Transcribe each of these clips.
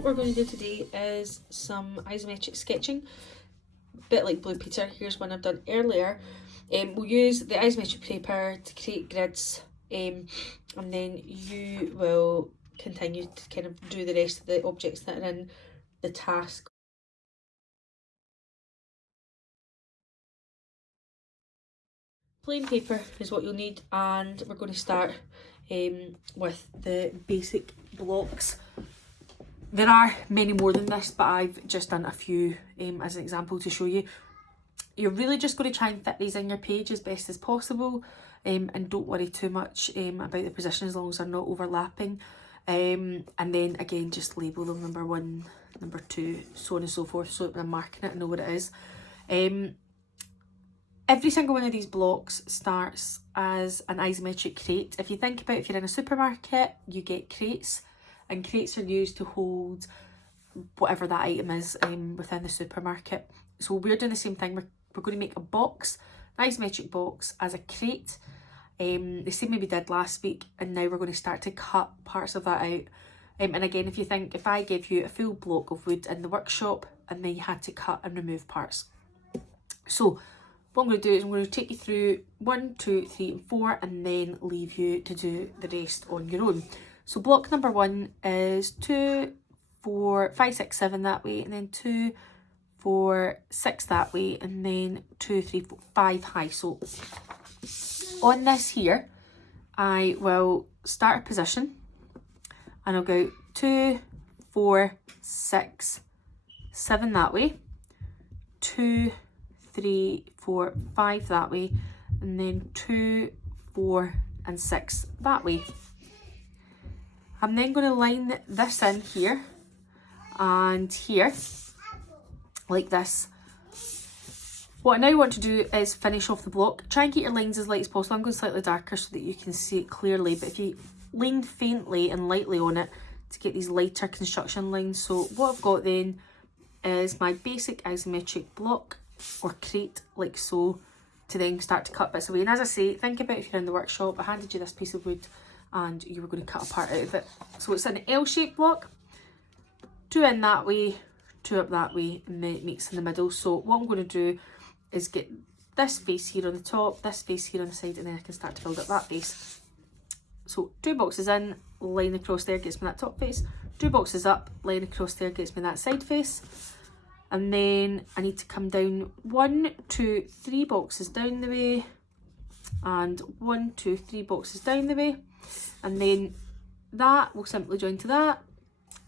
what we're going to do today is some isometric sketching, a bit like Blue Peter. Here's one I've done earlier. We'll use the isometric paper to create grids, and then you will continue to kind of do the rest of the objects that are in the task. Plain paper is what you'll need, and we're going to start with the basic blocks. There are many more than this, but I've just done a few as an example to show you. You're really just going to try and fit these in your page as best as possible, and don't worry too much about the position as long as they're not overlapping. And then again, just label them number 1, number 2, so on and so forth, so that when I'm marking it I know what it is. Every single one of these blocks starts as an isometric crate. If you think about, if you're in a supermarket, you get crates, and crates are used to hold whatever that item is within the supermarket. So we're doing the same thing. We're going to make a box, an isometric box, as a crate, the same way we did last week, and now we're going to start to cut parts of that out. And again, if you think, if I gave you a full block of wood in the workshop and then you had to cut and remove parts. So what I'm going to do is I'm going to take you through 1, 2, 3 and 4 and then leave you to do the rest on your own. So block number 1 is 2, 4, 5, 6, 7 that way, and then 2, 4, 6 that way, and then 2, 3, 4, 5 high. So on this here, I will start a position and I'll go 2, 4, 6, 7 that way, 2, 3, 4, 5 that way, and then 2, 4 and 6 that way. I'm then going to line this in here and here, like this. What I now want to do is finish off the block. Try and get your lines as light as possible. I'm going slightly darker so that you can see it clearly, but if you lean faintly and lightly on it to get these lighter construction lines. So what I've got then is my basic isometric block or crate, like so, to then start to cut bits away. And as I say, think about if you're in the workshop, I handed you this piece of wood and you were going to cut a part out of it. So it's an L-shaped block, 2 in that way, 2 up that way, and then it meets in the middle. So what I'm going to do is get this space here on the top, this space here on the side, and then I can start to build up that base. So 2 boxes in, line across there gets me that top face, 2 boxes up, line across there gets me that side face, and then I need to come down 1, 2, 3 boxes down the way, and 1, 2, 3 boxes down the way, and then that will simply join to that,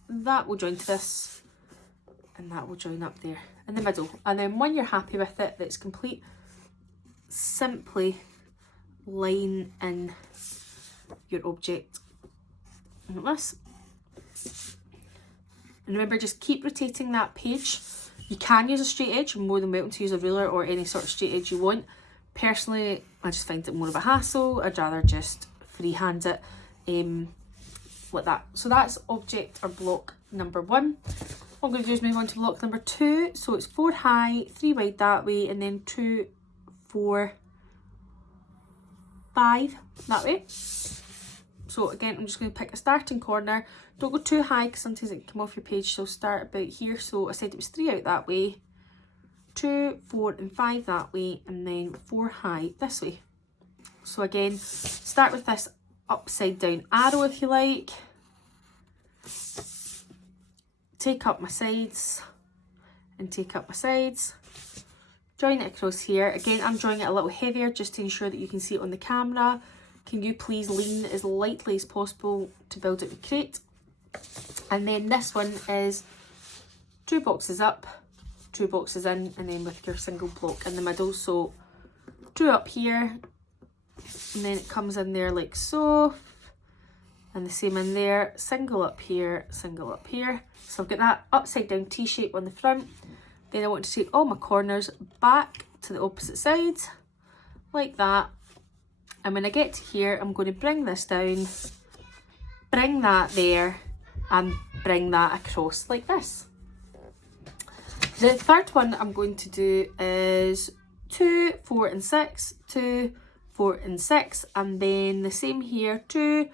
that will join to this, and that will join up there in the middle. And then when you're happy with it, that's complete, simply line in your object like this. And remember, just keep rotating that page. You can use a straight edge, you're more than welcome to use a ruler or any sort of straight edge you want. Personally, I just find it more of a hassle. I'd rather just freehand it like that. So that's object or block number 1. What I'm going to do is move on to block number 2. So it's 4 high, 3 wide that way, and then 2, 4, 5 that way. So again, I'm just going to pick a starting corner. Don't go too high because sometimes it can come off your page. So start about here. So I said it was 3 out that way, 2, 4 and 5 that way, and then 4 high this way. So again, start with this upside down arrow if you like. Take up my sides and take up my sides. Join it across here. Again, I'm drawing it a little heavier just to ensure that you can see it on the camera. Can you please lean as lightly as possible to build up the crate? And then this one is 2 boxes up, 2 boxes in, and then with your single block in the middle. So 2 up here, and then it comes in there like so, and the same in there, single up here, single up here. So I've got that upside down T-shape on the front. Then I want to take all my corners back to the opposite sides, like that. And when I get to here, I'm going to bring this down, bring that there, and bring that across like this. The third one I'm going to do is 2, 4 and 6, 2, 4 and 6, and then the same here, 2,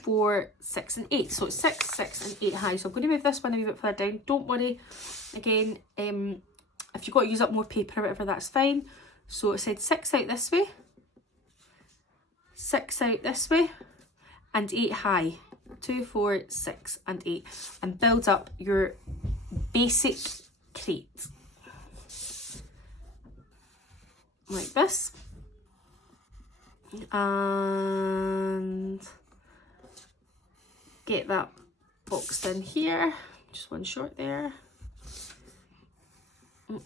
4, 6 and 8. So it's 6, 6 and 8 high. So I'm going to move this one a wee bit further down. Don't worry. Again, if you've got to use up more paper or whatever, that's fine. So it said 6 out this way, 6 out this way, and 8 high. 2, 4, 6 and 8. And build up your basic crate. Like this. And get that boxed in here. Just one short there.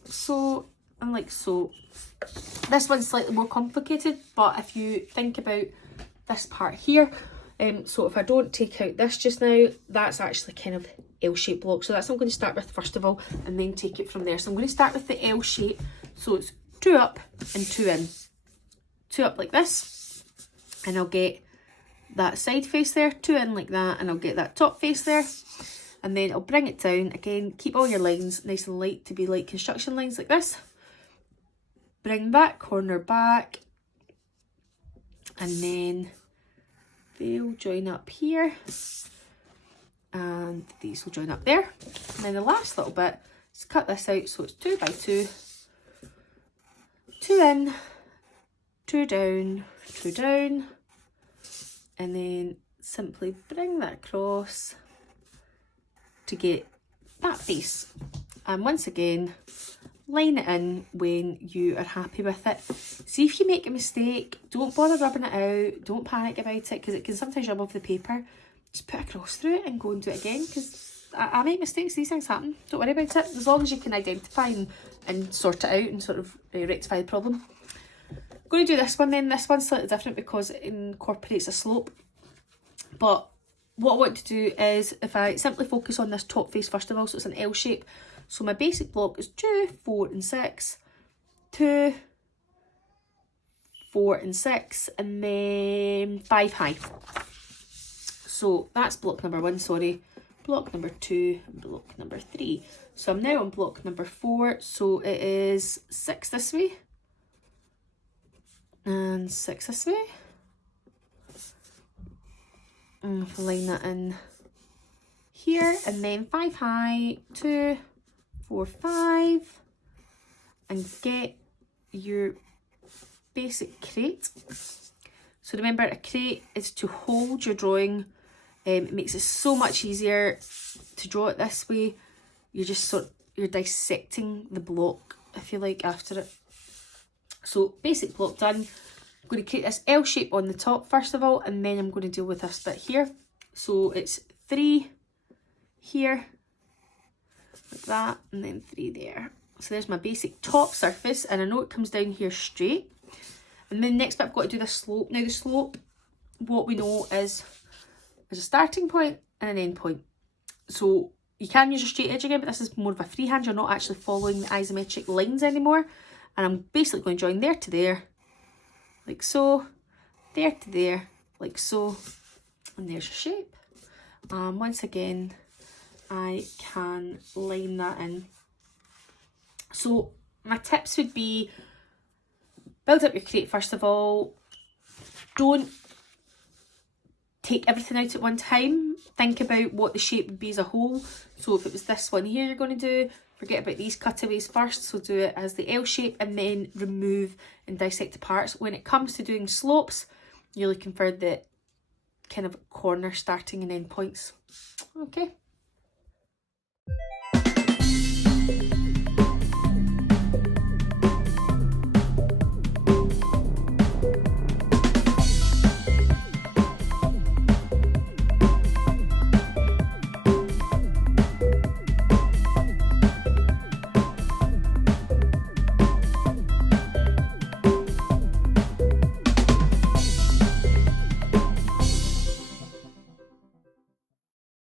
So, and like so. This one's slightly more complicated, but if you think about this part here, so if I don't take out this just now, that's actually kind of L-shaped block. So that's what I'm going to start with first of all, and then take it from there. So I'm going to start with the L shape. So it's 2 up and 2 in. 2 up like this, and I'll get that side face there, 2 in like that, and I'll get that top face there. And then I'll bring it down. Again, keep all your lines nice and light to be like construction lines like this. Bring that corner back, and then they'll join up here, and these will join up there. And then the last little bit is cut this out, so it's 2 by 2, 2 in, 2 down, 2 down, and then simply bring that across to get that face. And once again, line it in when you are happy with it. See if you make a mistake, don't bother rubbing it out, don't panic about it, because it can sometimes rub off the paper. Just put a cross through it and go and do it again, because I make mistakes, these things happen. Don't worry about it, as long as you can identify and sort it out and sort of rectify the problem. I'm going to do this one then. This one's slightly different because it incorporates a slope. But what I want to do is, if I simply focus on this top face first of all, so it's an L shape. So my basic block is 2, 4 and 6, 2, 4 and 6, and then 5 high. So that's block number 1, sorry. Block number 2, and block number 3. So I'm now on block number 4, so it is 6 this way, and 6 this way. And I'll line that in here, and then 5 high, 2, 4, 5, and get your basic crate. So remember, a crate is to hold your drawing. It makes it so much easier to draw it this way. You're just you're dissecting the block, if you like, after it. So basic block done. I'm going to create this L shape on the top first of all, and then I'm going to deal with this bit here. So it's 3 here, like that, and then 3 there. So there's my basic top surface, and I know it comes down here straight. And then next bit I've got to do the slope. Now the slope, what we know is there's a starting point and an end point. So you can use your straight edge again, but this is more of a freehand. You're not actually following the isometric lines anymore. And I'm basically going to join there to there, like so, there to there, like so, and there's your shape. Once again, I can line that in. So my tips would be, build up your crate first of all. Don't take everything out at one time. Think about what the shape would be as a whole. So if it was this one here you're going to do, forget about these cutaways first. So do it as the L shape and then remove and dissect the parts. When it comes to doing slopes, you're looking for the kind of corner starting and end points. Okay.